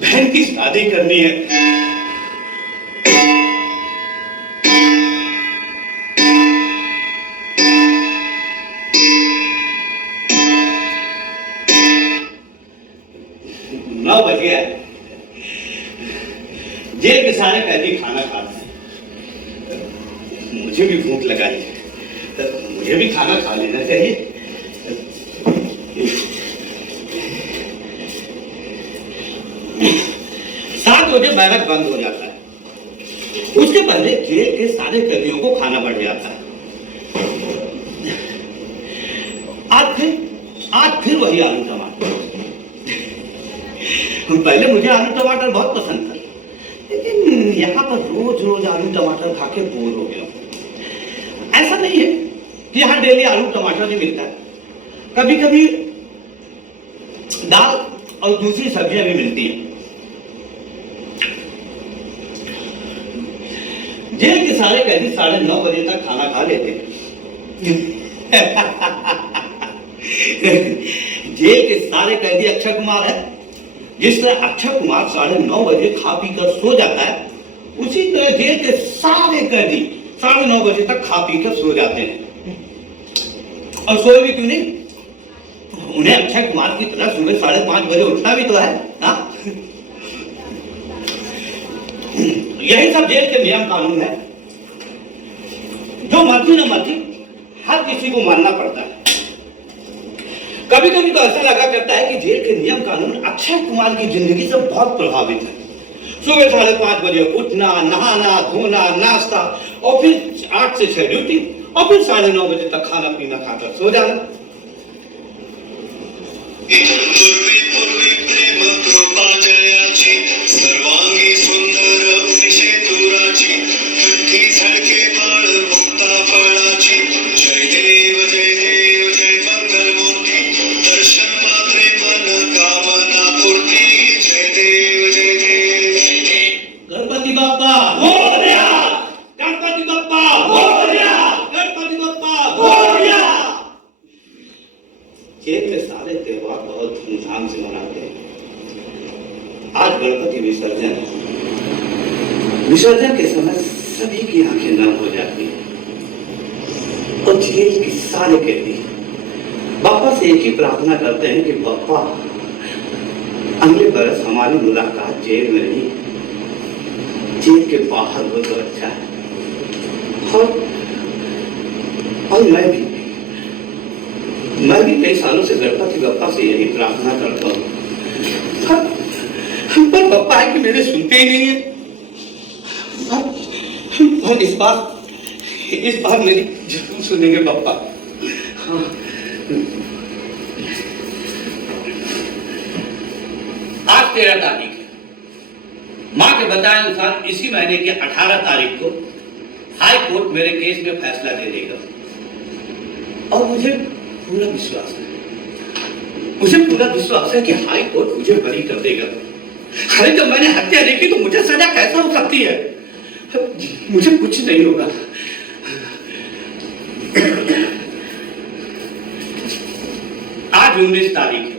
बहन की शादी करनी है। 9 बजे है। जेल के सारे कैदी खाना खाते हैं, मुझे भी भूख लगा है, मुझे भी खाना खा लेना चाहिए। 7 बजे बैरक बंद हो जाता है, उसके पहले जेल के सारे कैदियों को खाना बढ़ जाता है। आज फिर वही आलू टमाटर। पहले मुझे आलू टमाटर बहुत पसंद था, लेकिन यहाँ पर रोज रोज आलू टमाटर खा के बोर हो गया। ऐसा नहीं है कि यहाँ डेली आलू टमाटर ही मिलता है, कभी कभी दाल और दूसरी सब्जियां भी मिलती हैं। जेल के सारे कैदी 9:30 बजे तक खाना खा लेते हैं। जेल के सारे कैदी अक्षय कुमार है। जिस तरह अक्षय कुमार 9:30 बजे खा पी कर सो जाता है, उसी तरह जेल के सारे कैदी 9:30 बजे तक खा पी कर सो जाते हैं। और सोए भी क्यों नहीं, उन्हें अक्षय कुमार की तरह सुबह 5:30 बजे उठना भी तो है ना? यही सब जेल के नियम कानून है, जो मर्जी न मर्जी हर किसी को मानना पड़ता है। कभी कभी तो ऐसा लगा करता है कि जेल के नियम कानून अक्षय कुमार की जिंदगी से बहुत प्रभावित है। सुबह 5:30 बजे उठना, नहाना धोना, नाश्ता, और फिर 8 से 6 ड्यूटी, और फिर 9:30 बजे तक खाना पीना खाकर सो जाना। सर्वांगी सुंदर तुराची, झळके बाळ मुक्ता फळाची, जय देव जय देव जय मंगल मूर्ती, दर्शन मात्रे मन कामना पूर्ती, जय देव जय देव। गणपती बाप्पा मोरया, गणपती बाप्पा मोरया, गणपती बाप्पा मोरया। जेल में सारे त्योहार बहुत धूमधाम से मनाते हैं। आज गणपति विसर्जन के समय सभी की आंखें नम हो जाती हैं, और जेल के सारे कैदी बापा से एक ही प्रार्थना करते हैं कि बापा अगले बरस हमारी मुलाकात जेल में नहीं, जेल के बाहर हो तो अच्छा है। और मैं भी कई सालों से गणपति बापा से यही प्रार्थना करता हूँ, पर पापा है कि मेरे सुनते ही नहीं है। और इस बार मेरी जरूर सुनेंगे पापा। आज 13 तारीख है। माँ के बताए अनुसार इसी महीने की 18 तारीख को हाई कोर्ट मेरे केस में फैसला दे देगा, और मुझे पूरा विश्वास है कि हाई कोर्ट मुझे बरी कर देगा। अरे जब मैंने हत्या देखी तो मुझे सजा कैसे हो सकती है? मुझे कुछ नहीं होगा। आज 19 तारीख है।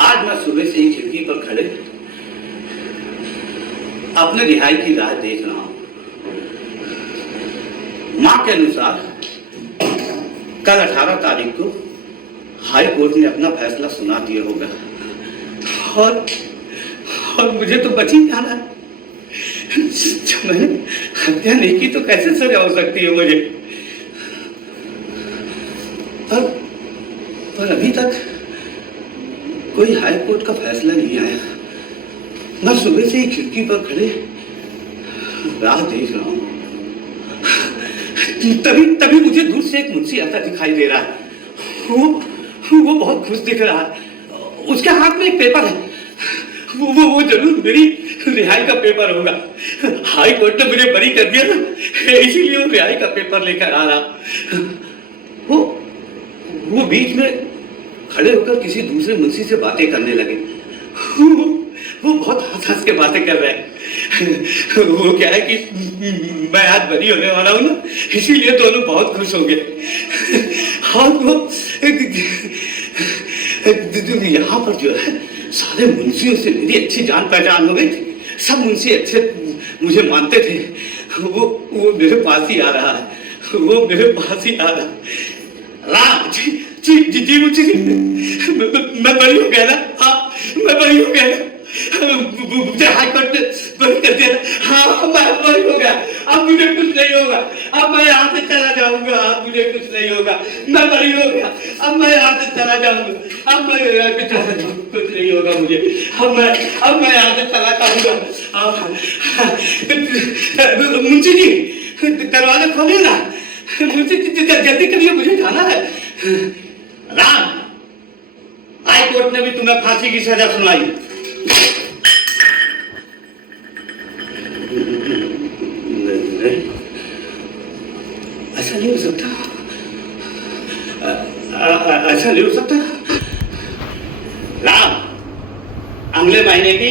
आज मैं सुबह से ही खिड़की पर खड़े अपने रिहाई की राह देख रहा हूं। मां के अनुसार कल 18 तारीख को हाई कोर्ट ने अपना फैसला सुना दिया होगा, और मुझे तो बच ही जाना है। जब मैंने हत्या नहीं की तो कैसे सजा हो सकती है मुझे? पर अभी तक कोई हाई कोर्ट का फैसला नहीं आया। मैं सुबह से ही खिड़की पर खड़े राह देख रहा हूं, तभी मुझे दूर से एक मुंशी आता दिखाई दे रहा है। वो बहुत खुश दिख रहा है। उसके हाथ में एक पेपर है। वो जरूर मेरी रिहाई का पेपर होगा। हाई कोर्ट ने मुझे बरी कर दिया ना, इसीलिए वो रिहाई का पेपर लेकर आ रहा। वो बीच में खड़े होकर किसी दूसरे मुंशी से बातें करने लगे। वो बहुत हंस हंस के बातें कर रहे हैं। वो क्या है कि मैं आज बरी होने वाला हूँ ना, इसीलिए दोनों बहुत खुश होंगे। और वो यहाँ पर जो है सारे मुंशियों से मेरी अच्छी जान पहचान हो गई थी। सब मुंशी अच्छे मुझे मानते थे। वो मेरे पास ही आ रहा है, वो मेरे पास ही आ रहा है। राम जी जी जी जी मुझे मैं बरी हो गया ना। हाँ मैं बरी हो गया ना, मुझे हाई कोर्ट ने बरी कर दिया। हाँ मैं बरी हो गया, अब मुझे कुछ नहीं होगा। अब मैं यहाँ से चला जाऊंगा, अब मुझे कुछ नहीं होगा। मैं बरी हो गया, अब मैं यहाँ से चला जाऊंगा। अब मैं यहाँ से चला जाऊंगा, कुछ नहीं होगा मुझे। अब मैं यहाँ से चला जाऊंगा। मुंशी जी दरवाजा खोलिए ना, मुंशी जी जल्दी करिए, मुझे जाना है। राम, हाई कोर्ट ने भी तुम्हें फांसी की सजा सुनाई। नहीं, ऐसा नहीं हो सकता, ऐसा नहीं हो सकता। राम, अगले महीने की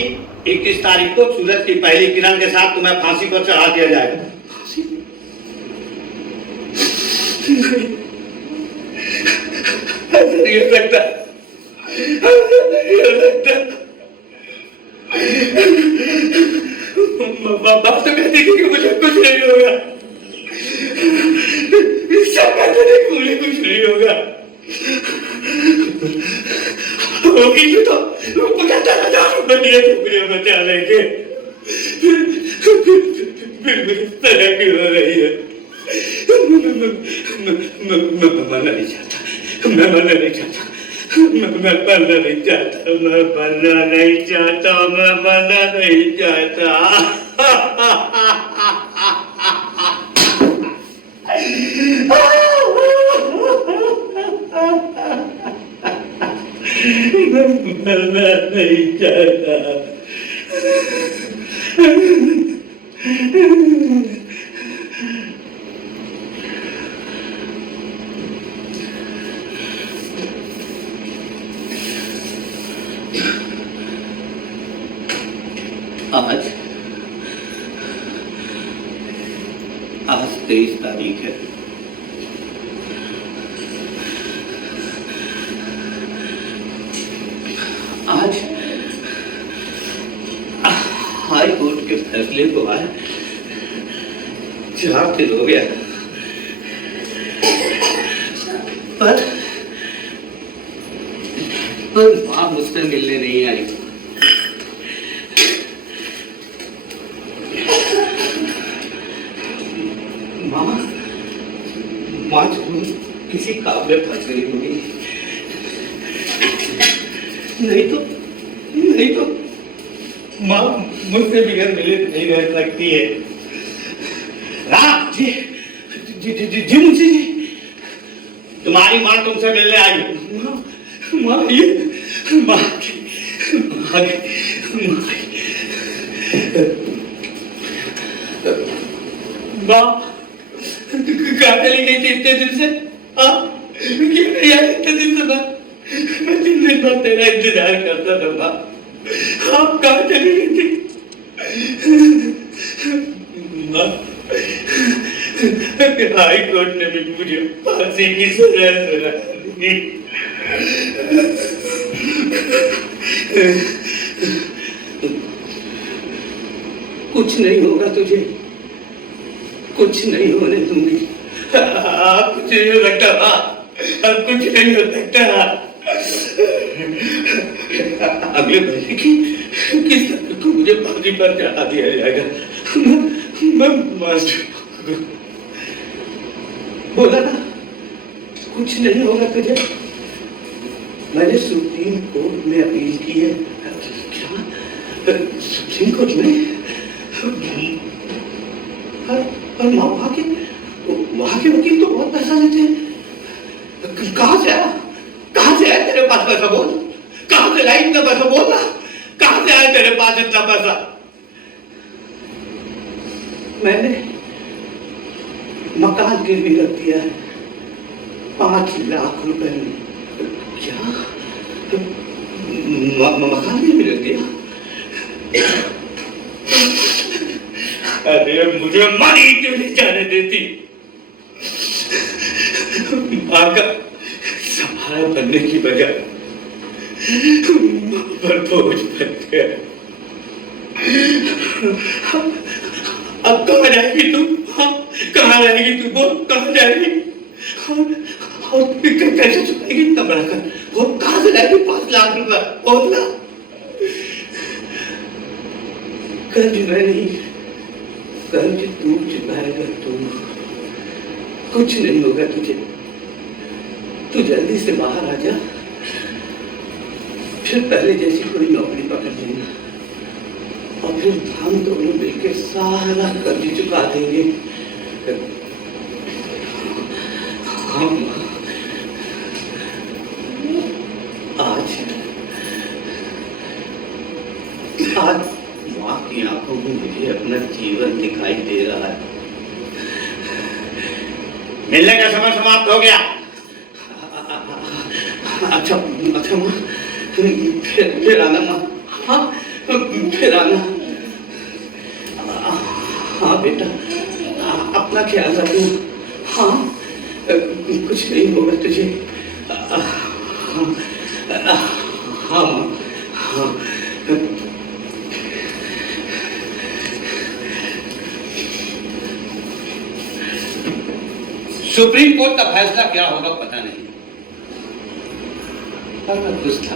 21 तारीख को सूरज की पहली किरण के साथ तुम्हें फांसी पर चढ़ा दिया जाएगा। ऐसा नहीं हो सकता, बाप तो कहती थी कि मुझे कुछ नहीं होगा, सब कहते थे कि मुझे कुछ नहीं होगा। होगी तो मुझे 10,000 रुपए दिए थे मुझे बचाने के, फिर मुझे सजा क्यों हो रही है? मैं मरना नहीं चाहता, मैं मरना नहीं चाहता, मैं मरना नहीं चाहता, मैं मरना नहीं चाहता, मैं मरना नहीं चाहता। मैं मरना नहीं चाहता। आज 23 तारीख है। आज हाई कोर्ट के फैसले को आए 4 दिन हो गया, पर मां मुझसे मिलने नहीं आई। मां जरूर किसी काम में फंस गई होगी, नहीं तो मां मुझसे बिगड़ मिले नहीं रह सकती है। राम जी जी जी जी जी मुंशी जी, तुम्हारी मां तुमसे मिलने आई। मां ये मां कहाँ चली गई थी इतने दिन से? क्यों नहीं आई इतने दिन से? मैं 3 दिन बाद तेरा इंतजार करता था माँ, आप कहाँ चली गई थी? माँ, हाई कोर्ट ने भी मुझे फांसी की सजा सुना दी। कुछ नहीं होगा तुझे, कुछ नहीं होने दूंगी। कुछ नहीं हो सकता, कुछ नहीं हो सकता। अगले महीने की किस तारीख को मुझे फांसी पर चढ़ा दिया जाएगा। मैं बोला ना कुछ नहीं होगा तुझे। मैंने सुप्रीम कोर्ट में अपील की है। क्या सुप्रीम कोर्ट में? पर वहां के वकील तो बहुत पैसा लेते हैं। कहां से आया तेरे पास पैसा? बोल, कहां से लाया इतना पैसा? बोलना, कहां से आया तेरे पास इतना पैसा? मैंने मकान गिरवी रख दिया है 5 लाख रुपए में। क्या मकान गिरवी रख दिया? अरे मुझे मारी क्यों नहीं जाने देती? माँ का सहारा बनने की बजाय माँ पर बोझ बन गया। अब कहाँ जाएगी तू? हाँ, कहाँ जाएगी तू? बोल, कहाँ जाएगी? और कैसे चुकाएगी इतना बड़ा कर? वो कहाँ से लाएगी 5 लाख रुपए? बोल ना। कर्ज मैं नहीं, कर्ज तू चुकाएगा। तू, कुछ नहीं होगा तुझे। तू जल्दी से बाहर आ जा, फिर पहले जैसी कोई नौकरी पकड़ लेना, और फिर हम दोनों मिलकर सारा कर्ज चुका देंगे। हम आज माँ की आंखों में मुझे अपना जीवन दिखाई दे रहा है। मिलने का समय समाप्त हो गया। अच्छा अच्छा माँ, फिर आना माँ। हाँ, फिर आना। हाँ बेटा, अपना ख्याल रखना। हाँ, कुछ नहीं होगा तुझे। हाँ माँ, हाँ। सुप्रीम कोर्ट का फैसला क्या होगा पता नहीं, पर मैं खुश था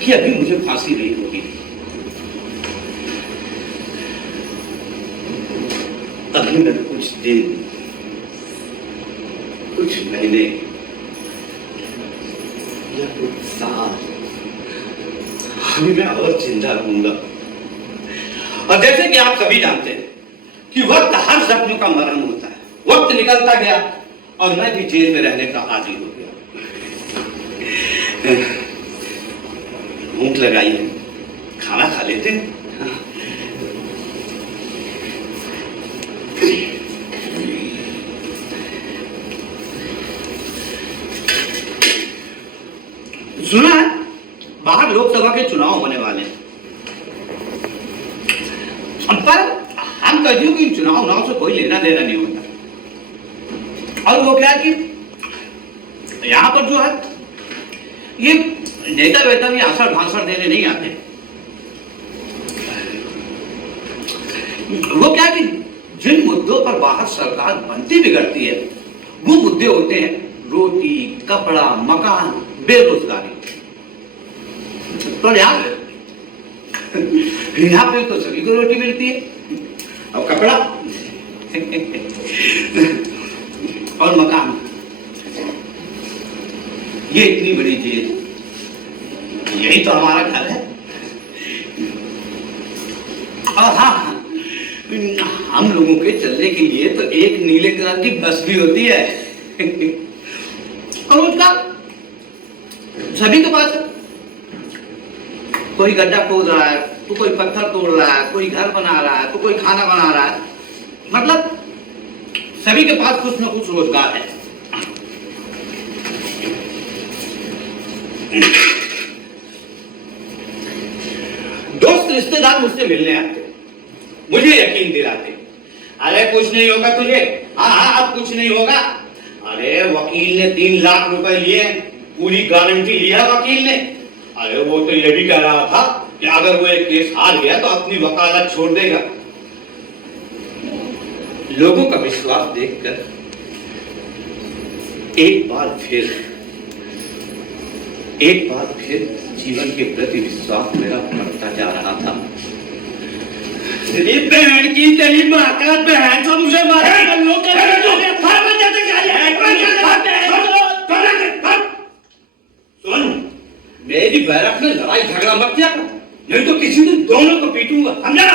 कि अभी मुझे फांसी नहीं होगी। अभी मैं कुछ दिन, कुछ महीने या कुछ साल अभी मैं और जिंदा रहूंगा। और जैसे कि आप सभी जानते हैं कि वक्त हर जख्म का मरण होता है। वक्त निकलता गया और मैं भी जेल में रहने का आदी हो गया। भूख लगाई है, खाना खा लेते हैं। सुना है बाहर लोकसभा के चुनाव होने वाले हैं, पर हम कहियों कि चुनाव नाव से कोई लेना देना नहीं होता। और वो क्या है कि यहां पर जो है ये नेता वेता भी आषाढ़ भाषण देने नहीं आते। वो क्या है कि जिन मुद्दों पर बाहर सरकार बनती बिगड़ती है वो मुद्दे होते हैं रोटी, कपड़ा, मकान, बेरोजगारी। तो यहाँ पे तो सभी को रोटी मिलती है और कपड़ा और मकान। ये इतनी बड़ी चीज, यही तो हमारा घर है। और हाँ, हम लोगों के चलने के लिए तो एक नीले कलर की बस भी होती है। और उसका सभी के पास है। कोई गड्ढा खोद रहा है तो कोई पत्थर तोड़ रहा है, कोई घर बना रहा है तो कोई खाना बना रहा है। मतलब सभी के पास कुछ न कुछ रोजगार है। दोस्त रिश्तेदार मुझसे मिलने आते, मुझे यकीन दिलाते, अरे कुछ नहीं होगा तुझे। हाँ हाँ, अब कुछ नहीं होगा। अरे वकील ने 3 लाख रुपए लिए, पूरी गारंटी लिया वकील ने। अरे वो तो ये भी कह रहा था कि अगर वो एक केस हार गया तो अपनी वकालत छोड़ देगा। लोगों का विश्वास देखकर एक बार फिर जीवन के प्रति विश्वास मेरा बढ़ता जा रहा था। तेरी बहन की, तेरी माँ का बहन तो मुझे मारेगा। लोग सुन, मेरी बैरक में लड़ाई झगड़ा मत किया, नहीं तो किसी दिन दोनों को पीटूंगा, समझा?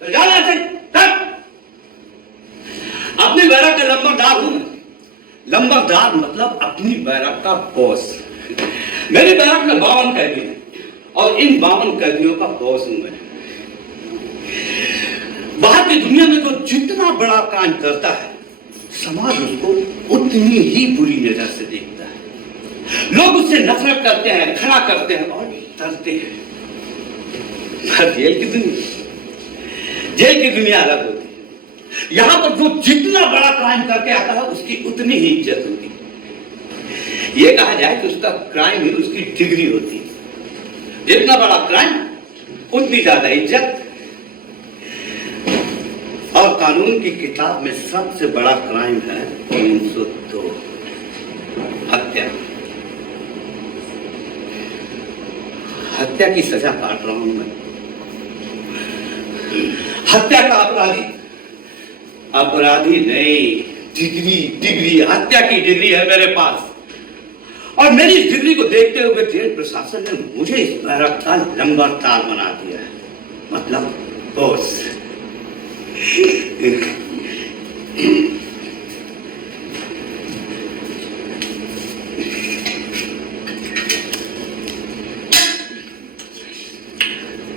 तो जा ऐसे अपनी बैरक का लंबरदार हूं। लंबरदार मतलब अपनी बैरक का बॉस। मेरी बैरक में 52 कैदी हैं और इन 52 कैदियों का बॉस हूं मैं। बाहर की दुनिया में तो जितना बड़ा कांड करता है समाज उसको उतनी ही बुरी नजर से देखता है। लोग उससे नफरत करते हैं, खड़ा करते हैं और डरते हैं। जेल की दुनिया, जेल की दुनिया अलग होती है। यहां पर जो जितना बड़ा क्राइम करके आता है उसकी उतनी ही इज्जत होती है। यह कहा जाए कि उसका क्राइम ही उसकी डिग्री होती है। जितना बड़ा क्राइम उतनी ज्यादा इज्जत। और कानून की किताब में सबसे बड़ा क्राइम है 302, हत्या। हत्या की सजा काट रहा हूं मैं। हत्या का अपराधी नहीं, डिग्री हत्या की डिग्री है मेरे पास। और मेरी इस डिग्री को देखते हुए जेल प्रशासन ने मुझे इस बैरक का लंबरदार बना दिया है, मतलब बॉस।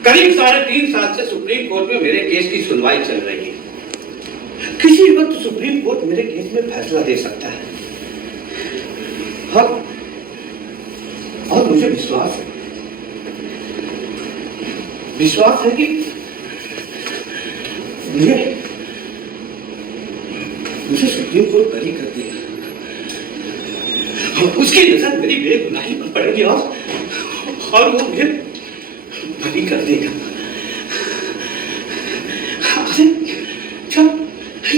करीब 3.5 साल से सुप्रीम कोर्ट में मेरे केस की सुनवाई चल रही है। किसी वक्त सुप्रीम कोर्ट मेरे केस में फैसला दे सकता है। और मुझे विश्वास है कि मुझे सुप्रीम कोर्ट बरी कर देगा। उसकी नजर मेरी बेगुनाही पर पड़ेगी और वो मुझे बरी कर देगा।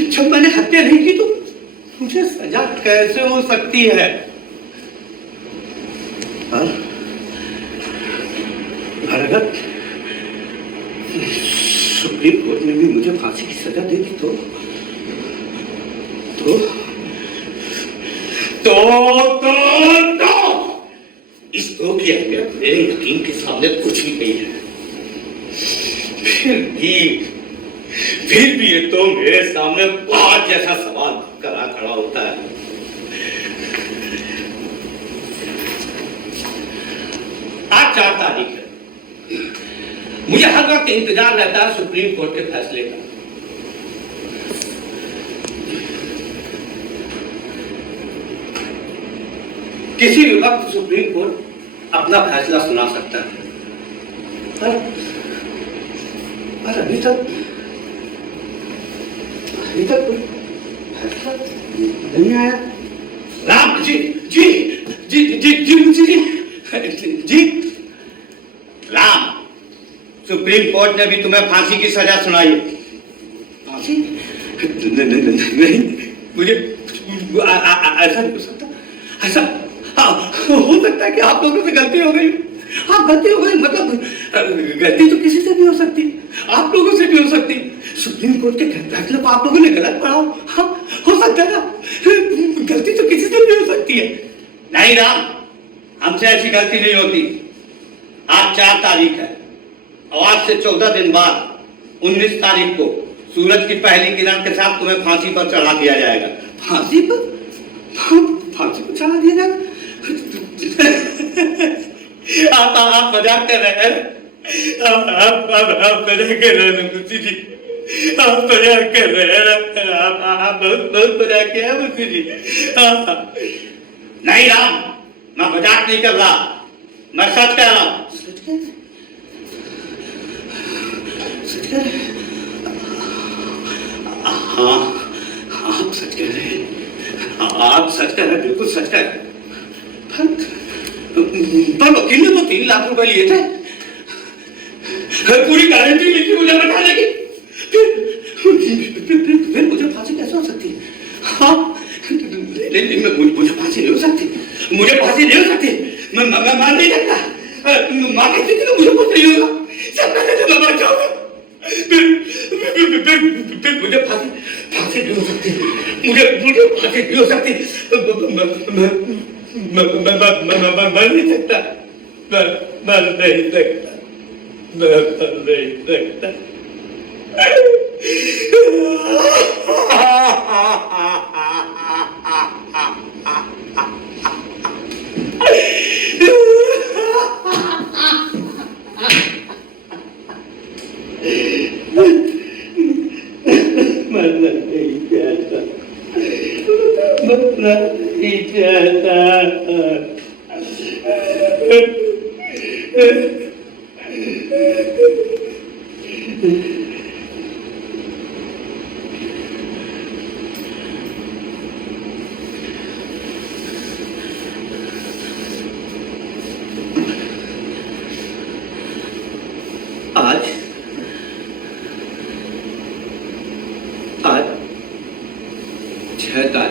जब मैंने हत्या नहीं की तो मुझे सजा कैसे हो सकती है? अगर सुप्रीम कोर्ट ने भी मुझे फांसी की सजा दे दी तो इस तो की अहमियत मेरे यकीन के सामने कुछ भी नहीं है। फिर भी ये तो मेरे सामने पहाड़ जैसा सवाल करा खड़ा होता है। आज 4 तारीख है। मुझे हर वक्त इंतजार रहता है सुप्रीम कोर्ट के फैसले का। किसी भी वक्त सुप्रीम कोर्ट अपना फैसला सुना सकता है। पर अभी तक कोई फैसला नहीं आया। राम जी जी जी जी जी जी जी राम, सुप्रीम कोर्ट ने भी तुम्हें फांसी की सजा सुनाई है। फांसी? नहीं, मुझे ऐसा नहीं हो सकता। ऐसा हो सकता है कि आप लोगों से गलती हो गई। मतलब गलती तो किसी से भी हो सकती, आप लोगों से भी हो सकती। सुप्रीम कोर्ट के फैसले को आप लोगों ने गलत पढ़ा हो सकता है ना। गलती तो किसी से भी हो सकती है। नहीं राम, हमसे ऐसी गलती नहीं होती। आज 4 तारीख है और आज से 14 दिन बाद 19 तारीख को सूरज की पहली किरण के साथ तुम्हें फांसी पर चढ़ा दिया जाएगा। फांसी पर चढ़ा दिया जाएगा? आप मजाक कर रहे हैं। आप मजाक कर रहे हैं मुंशी जी। आप मजाक कर रहे हैं। आप बहुत मजाक किया है मुंशी जी। नहीं राम, मैं मजाक नहीं कर रहा, मैं सच कह रहा हूं। हाँ, आप सच कह रहे हैं। आप सच कह रहे हैं, बिल्कुल सच कह रहे हैं। पर वकील ने तो 3 लाख रुपए लिए थे। पूरी गारंटी लिखी मुझे बैठाने की। फिर मुझे फांसी कैसे हो सकती है? हाँ, मुझे फांसी नहीं हो सकती। मुझे फांसी नहीं हो सकती। मैं मान नहीं सकता। मां कहती थी तो मुझे कुछ नहीं होगा। सब कहते थे मैं मर जाऊंगा। फिर मुझे फांसी नहीं हो सकती। मुझे फांसी नहीं हो सकती। मर नहीं सकता। मर नहीं सकता।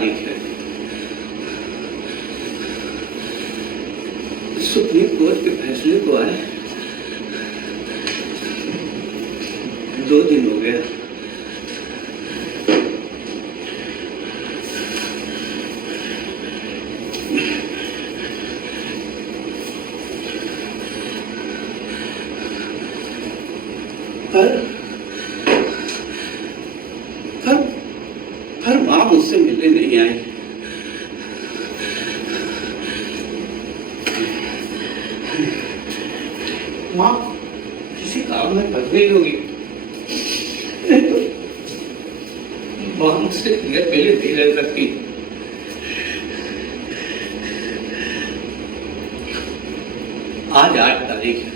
तारीख है। सुप्रीम कोर्ट के फैसले को आए 2 दिन हो गया। पर मां मुझसे मिलने नहीं आई। मां किसी काम में फंस गई होगी, नहीं तो मां मुझसे मिले नहीं रह सकती। आज 8 तारीख है।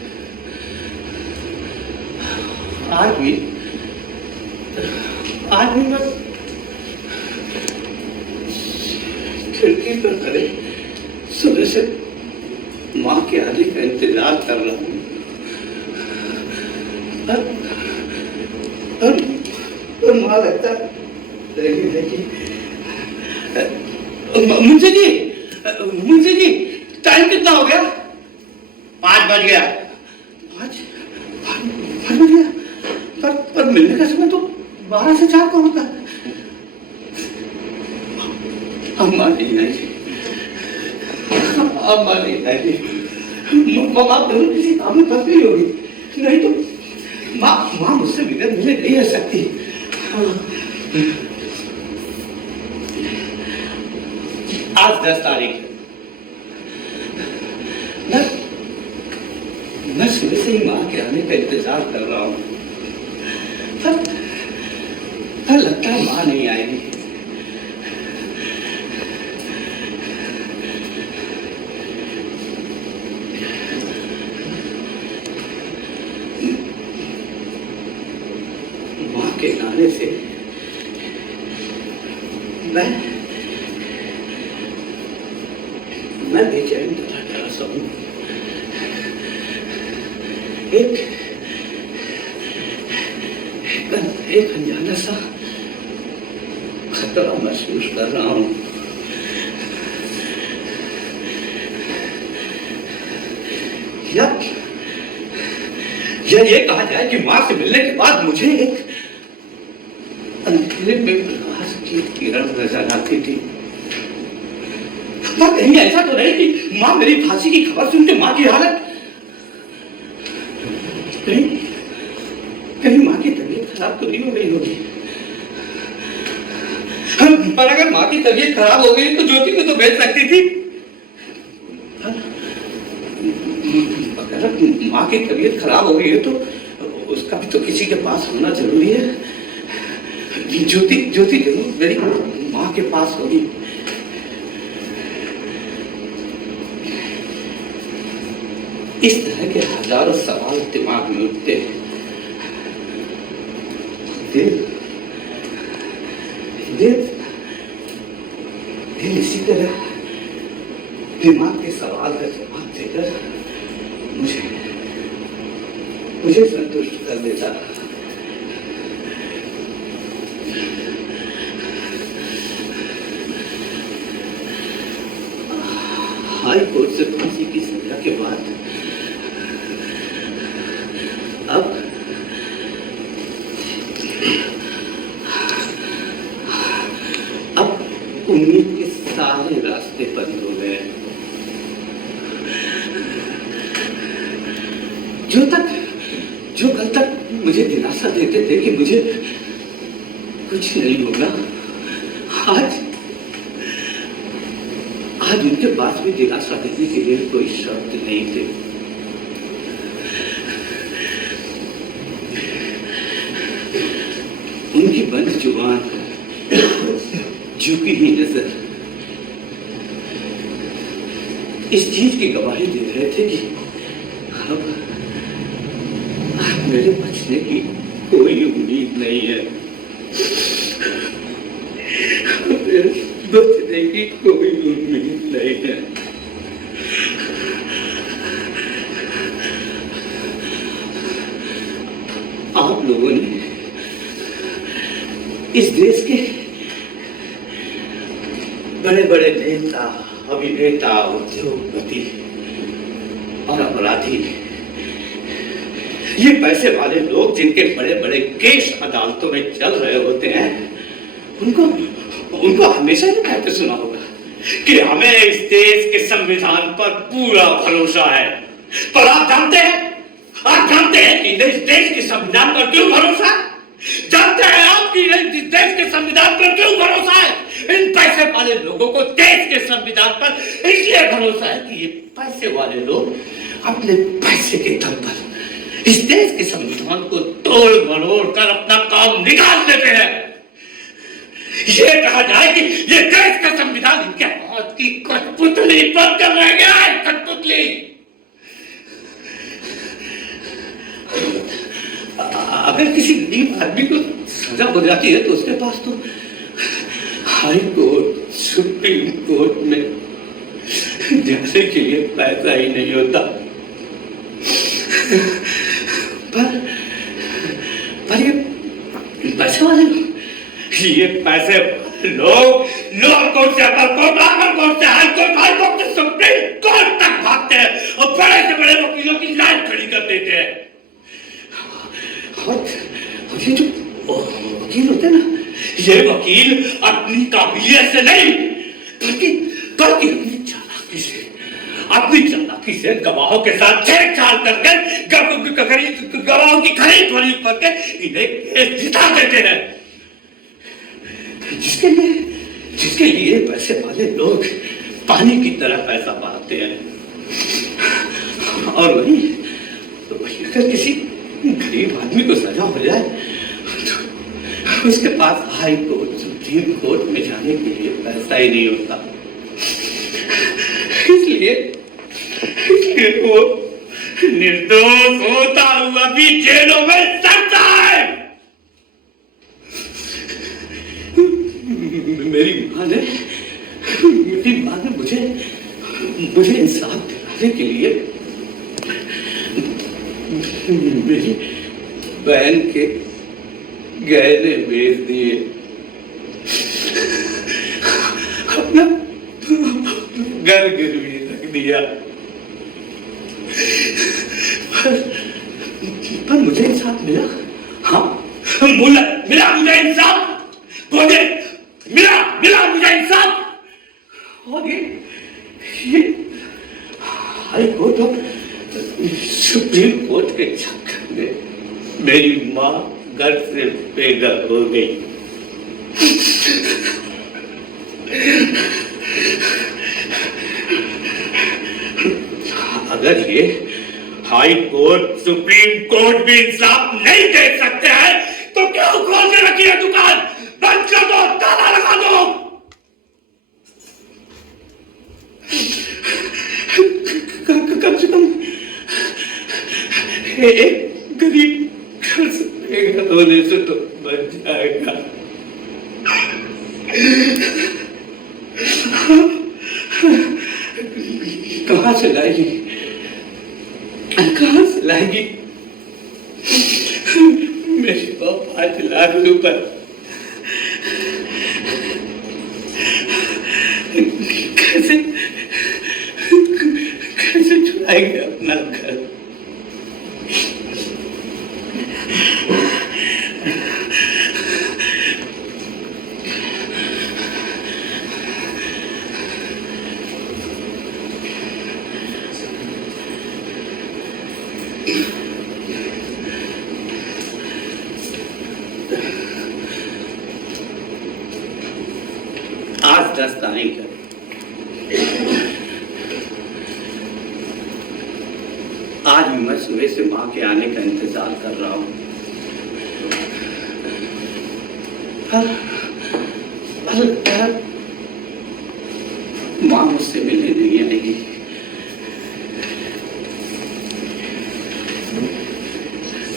आज भी मैं खिड़की पर खड़े सुबह से माँ के आने का इंतजार कर रहा हूँ। और माँ लगता रहेगी। मुंशी जी टाइम कितना हो गया? 5 बज गया। 5 बज गया? पर मिलने का समय तो 12 से 4 का होता है। अम्मा नहीं आई। माँ जरूर किसी काम में फंस गई होगी, नहीं तो माँ मुझसे मिलने नहीं रह सकती। आज 10 तारीख है। मैं सुबह से ही माँ के आने का इंतजार कर रहा हूँ, पर लगता है माँ नहीं आएगी। माँ के आने से मैं बेचैन डरा सा हूँ। एक अनजाना सा खतरा महसूस कर रहा हूँ। या ये कहा जाए कि माँ से मिलने के बाद मुझे एक अंधेरे में प्रकाश की किरण नजर आती थी। पर कहीं ऐसा तो नहीं कि माँ मेरी फांसी की खबर सुन के माँ की हालत, कहीं माँ की तबीयत खराब तो नहीं हो गई होगी। पर अगर माँ की तबीयत खराब हो गई तो ज्योति को तो भेज सकती थी। अगर माँ की तबीयत खराब हो गई है तो उसका भी तो किसी के पास होना जरूरी है। ज्योति जरूर मेरी माँ के पास होगी। इस तरह के हजारों सवाल दिमाग में उठते हैं। दिल इसी तरह दिमाग के सवाल का जवाब देकर मुझे संतुष्ट कर देता। हाई कोर्ट से फांसी की सजा के बाद अब उम्मीद के सारे रास्ते बंद हो गए। जो कल तक मुझे दिलासा देते थे कि मुझे कुछ नहीं होगा, आज उनके पास भी दिलासा देने के लिए कोई शब्द नहीं थे। उनकी बंद जुबान, झुकी ही नजर इस चीज की गवाही दे रहे थे कि अब मेरे बचने की कोई उम्मीद नहीं है। मेरे बचने की कोई उम्मीद नहीं है। आप लोगों ने इस देश के बड़े बड़े नेता, अभिनेता, उद्योगपति और अपराधी, ये पैसे वाले लोग जिनके बड़े बड़े केस अदालतों में चल रहे होते हैं, उनको हमेशा ये कहते सुना होगा कि हमें इस देश के संविधान पर पूरा भरोसा है। पर आप जानते हैं कि इस देश के संविधान पर क्यों भरोसा है? जानते हैं आप कि इस देश के संविधान पर क्यों भरोसा है? इन पैसे वाले लोगों को देश के संविधान पर इसलिए भरोसा है कि ये पैसे वाले लोग अपने पैसे के दम पर इस देश के संविधान को तोड़ मरोड़ कर अपना काम निकाल देते हैं। ये कहा जाए कि ये देश का संविधान इनके हाथ की कठपुतली पर कर रह गया है, कठपुतली। अगर किसी गरीब आदमी को सजा हो जाती है तो उसके पास तो हाई कोर्ट, सुप्रीम कोर्ट में जाने के लिए पैसा ही नहीं होता। पर ये पैसे वाले लोग लोअर कोर्ट से अपर कोर्ट, अपर कोर्ट से हाई कोर्ट, हाई कोर्ट से सुप्रीम कोर्ट तक भागते हैं और बड़े से बड़े वकीलों की लाइन खड़ी कर देते हैं। और ये जो वकील होते हैं ना, ये वकील अपनी काबिलियत से नहीं बल्कि अपनी चालाकी से गवाहों के साथ छेड़छाड़ करके गवाहों की खरीद फरीद करके इन्हें केस जिता देते हैं, जिसके लिए पैसे वाले लोग पानी की तरह पैसा बहाते हैं। और वही अगर किसी गरीब आदमी को सजा हो जाए तो उसके पास हाई कोर्ट, सुप्रीम कोर्ट में जाने के लिए पैसा ही नहीं होता। इसलिए वो निर्दोष होता हुआ भी जेलों में सड़ता है। मेरी माँ ने मुझे इंसाफ दिलाने के लिए मेरी बहन के गहने बेच दिए, अपना घर गिरवी रख दिया। पर मुझे इंसाफ मिला। हाँ, मिला मुझे इंसाफ, मिला मुझे इंसाफ। और ये हाई कोर्ट और सुप्रीम कोर्ट के चक्कर में मेरी माँ घर से बेघर हो गई। अगर ये हाई कोर्ट, सुप्रीम कोर्ट भी इंसाफ नहीं दे सकते हैं तो क्यों खोल के रखी है दुकान? बंद कर दो, ताला लगा दो। कम से कम एक गरीब घर से बेघर होने से तो बच जाएगा। कहाँ से लाएगी? मेरे पास 5 लाख रुपए कैसे छुड़ाएंगे अपना घर? आज रास्ता नहीं कर, आज मैं सुबह से माँ के आने का इंतजार कर रहा हूँ। माँ मुझसे मिलने नहीं आएगी।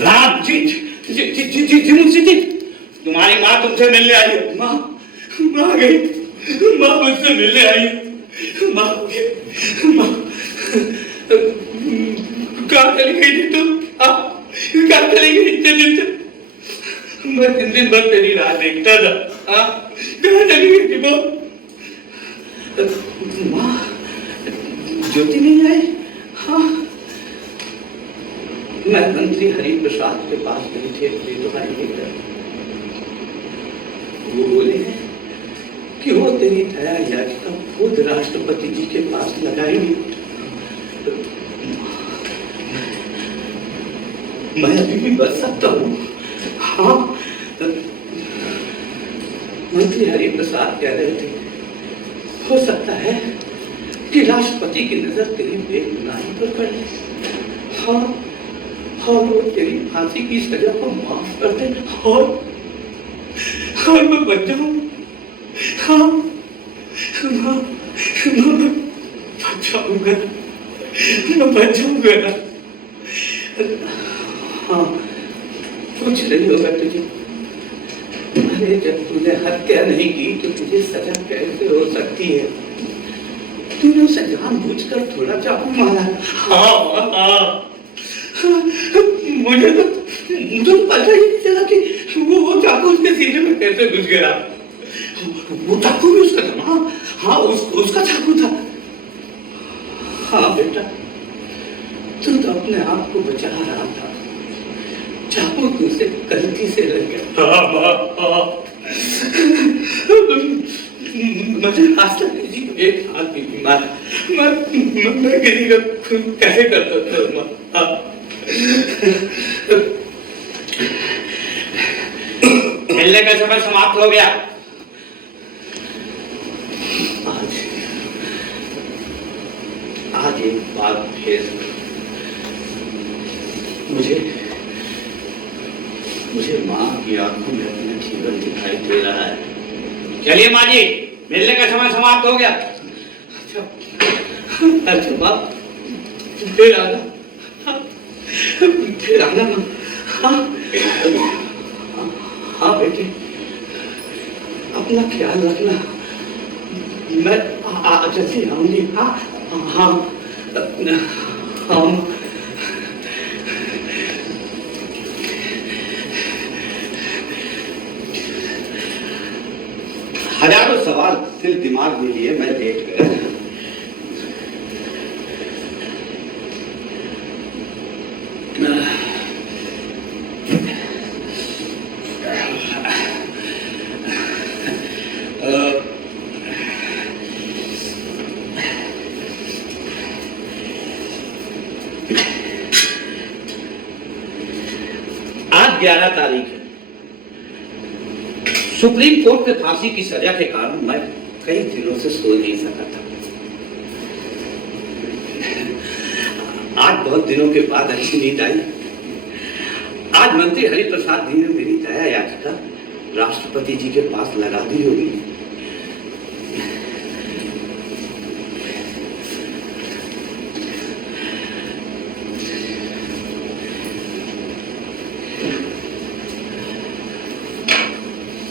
राम जी मुझसे जी, तुम्हारी माँ तुमसे मिलने आई है। माँ आ गई, माँ मुझसे मिलने आई। माँ कहाँ चली गई थी तुम? कहाँ चली गई इतने दिन से? मैं दिन भर तेरी राह देखता था। कहाँ चली गई थी वो? माँ, ज्योति नहीं आई? हाँ, मैं मंत्री हरि प्रसाद के पास गई थी अपनी दुहाई लेकर। वो बोले हैं कि वो तेरी दया याचिका खुद राष्ट्रपति जी के पास लगाएंगे। मैं अभी भी बच सकता हूँ। हाँ, मंत्री हरि प्रसाद कह रहे थे, हो सकता है कि राष्ट्रपति की नजर तेरी बेगुनाही पर पड़े। हाँ, और वो तेरी फांसी की सजा को माफ कर दे और मैं बच जाऊं। हाँ, मैं बच जाऊंगा, मैं बच जाऊंगा। हाँ, कुछ नहीं होगा तुझे। अरे जब तूने हत्या नहीं की तो तुझे सजा कैसे हो सकती है? तूने उसे जानबूझकर थोड़ा चाकू मारा। हाँ, मुझे तो पता ही नहीं चला कि वो चाकू उसके सीने में कैसे घुस गया। वो चाकू भी उसका था ना? हाँ, उसका चाकू था। हाँ बेटा, तू तो अपने आप को बचा रहा था, चाकू तुझसे गलती से लग गया। हाँ, मुझे आज तक किसी को एक हाथ भी मारा। मैं किसी का खून कैसे करता था? मिलने का समय समाप्त हो गया। आज एक बात फिर मुझे माँ की आंखों में अपना जीवन दिखाई दे रहा है। चलिए माँ जी, मिलने का समय समाप्त हो गया। अच्छा बाप, फिर आना माँ। हाँ, हाँ बेटी, अपना ख्याल रखना। मैं जल्दी आऊंगी। हाँ हाँ हाँ। हजारों सवाल दिल दिमाग में लिए मैं लेट गया। आज 11 तारीख है। सुप्रीम कोर्ट के फांसी की सजा के कारण मैं कई दिनों से सो नहीं सका था। आज बहुत दिनों के बाद अच्छी नींद आई। आज मंत्री हरि प्रसाद जी ने मेरी दया याचिका राष्ट्रपति जी के पास लगा दी होगी।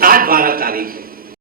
आज 12 तारीख है।